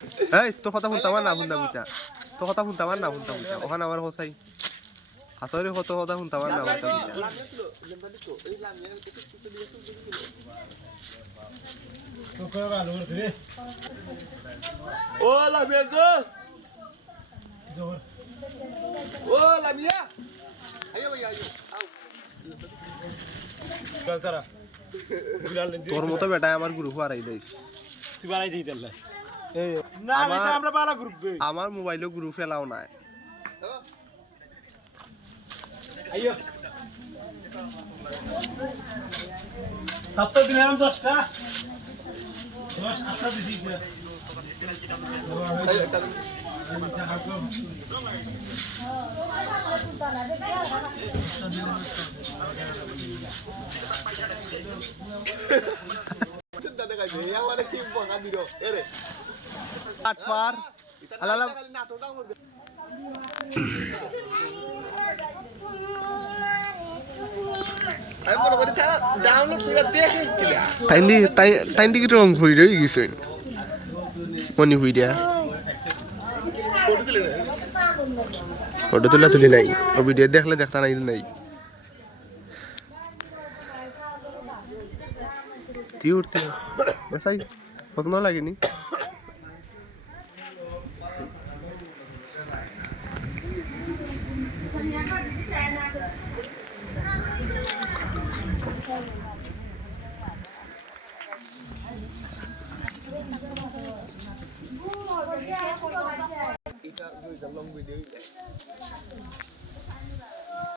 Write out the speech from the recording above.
এই তো কথা শুনতাম না শুনতাম বুঝা তো কথা শুনতাম না শুনতাম বুঝা ওখানে আমার হোসাই আসলে কত কথা শুনতাম না শুনতাম বুঝা ও লামিয়া গো ও লামিয়া আইও ভাই আইও তোর মতো বেটা আমার গ্রুপ হারাই দিস তুই বানাই দিই তাহলে না আমরা পালা গ্রুপ আমার মোবাইলে গ্রুপ এলাও নাই আইও সপ্তাহ দিলাম 10টা 10 8টা দিছি আটপার আলালা টাইম দিকে রং হই রই গেছে মনি হই দিয়া ফটো তুলি নাই ও ভিডিও দেখলে দেখতা নাই নাই তুই উঠতে এসাই পছন্দ লাগেনি এটা লং ভিডিও